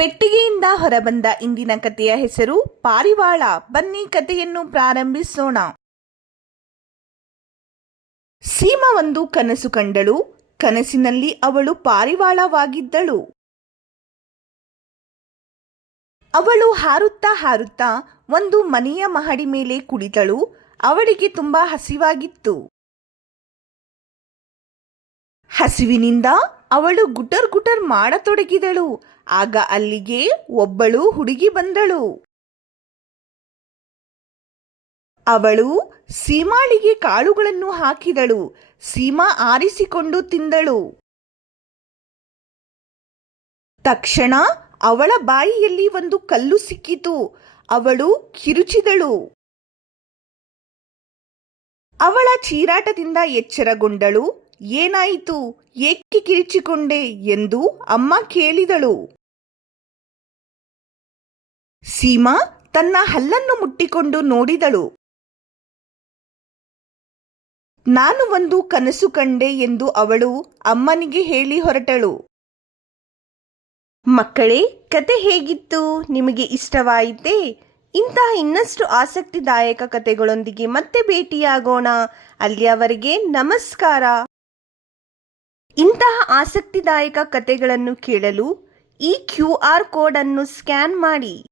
ಪೆಟ್ಟಿಗೆಯಿಂದ ಹೊರಬಂದ ಇಂದಿನ ಕಥೆಯ ಹೆಸರು ಪಾರಿವಾಳ. ಬನ್ನಿ ಕಥೆಯನ್ನು ಪ್ರಾರಂಭಿಸೋಣ. ಸೀಮಾ ಒಂದು ಕನಸು ಕಂಡಳು. ಕನಸಿನಲ್ಲಿ ಅವಳು ಪಾರಿವಾಳವಾಗಿದ್ದಳು. ಅವಳು ಹಾರುತ್ತಾ ಹಾರುತ್ತಾ ಒಂದು ಮನೆಯ ಮಹಡಿ ಮೇಲೆ ಕುಳಿತಳು. ಅವಳಿಗೆ ತುಂಬಾ ಹಸಿವಾಗಿತ್ತು. ಹಸಿವಿನಿಂದ ಅವಳು ಗುಟರ್ ಗುಟರ್ ಮಾಡತೊಡಗಿದಳು. ಆಗ ಅಲ್ಲಿಗೆ ಒಬ್ಬಳು ಹುಡುಗಿ ಬಂದಳು. ಅವಳು ಸೀಮಾಳಿಗೆ ಕಾಳುಗಳನ್ನು ಹಾಕಿದಳು. ಸೀಮಾ ಆರಿಸಿಕೊಂಡು ತಿಂದಳು. ತಕ್ಷಣ ಅವಳ ಬಾಯಿಯಲ್ಲಿ ಒಂದು ಕಲ್ಲು ಸಿಕ್ಕಿತು. ಅವಳು ಕಿರುಚಿದಳು. ಅವಳ ಚೀರಾಟದಿಂದ ಎಚ್ಚರಗೊಂಡಳು. ಏನಾಯಿತು, ಏಕೆ ಕಿರಿಚಿಕೊಂಡೆ ಎಂದು ಅಮ್ಮ ಕೇಳಿದಳು. ಸೀಮಾ ತನ್ನ ಹಲ್ಲನ್ನು ಮುಟ್ಟಿಕೊಂಡು ನೋಡಿದಳು. ನಾನು ಒಂದು ಕನಸು ಕಂಡೆ ಎಂದು ಅವಳು ಅಮ್ಮನಿಗೆ ಹೇಳಿ ಹೊರಟಳು. ಮಕ್ಕಳೇ, ಕತೆ ಹೇಗಿತ್ತು? ನಿಮಗೆ ಇಷ್ಟವಾಯಿತೇ? ಇಂತಹ ಇನ್ನಷ್ಟು ಆಸಕ್ತಿದಾಯಕ ಕತೆಗಳೊಂದಿಗೆ ಮತ್ತೆ ಭೇಟಿಯಾಗೋಣ. ಅಲ್ಲಿಯವರೆಗೆ ನಮಸ್ಕಾರ. ಇಂತಹ ಆಸಕ್ತಿದಾಯಕ ಕತೆಗಳನ್ನು ಕೇಳಲು ಈ QR ಕೋಡ್ ಅನ್ನು ಸ್ಕ್ಯಾನ್ ಮಾಡಿ.